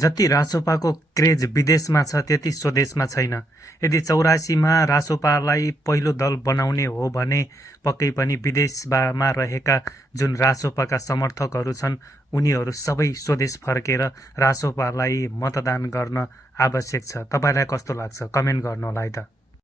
जति रासोपाको क्रेज विदेशमा छ त्यति स्वदेशमा छैन। यदि 84मा रासोपालाई पहिलो दल बनाउने हो भने पक्कै पनि विदेशमा रहेका जुन रासोपाका समर्थकहरू छन् उनीहरू सबै स्वदेश फर्केर रासोपालाई मतदान गर्न आवश्यक छ। तपाईँलाई कस्तो लाग्छ? कमेन्ट गर्नुहोला है त।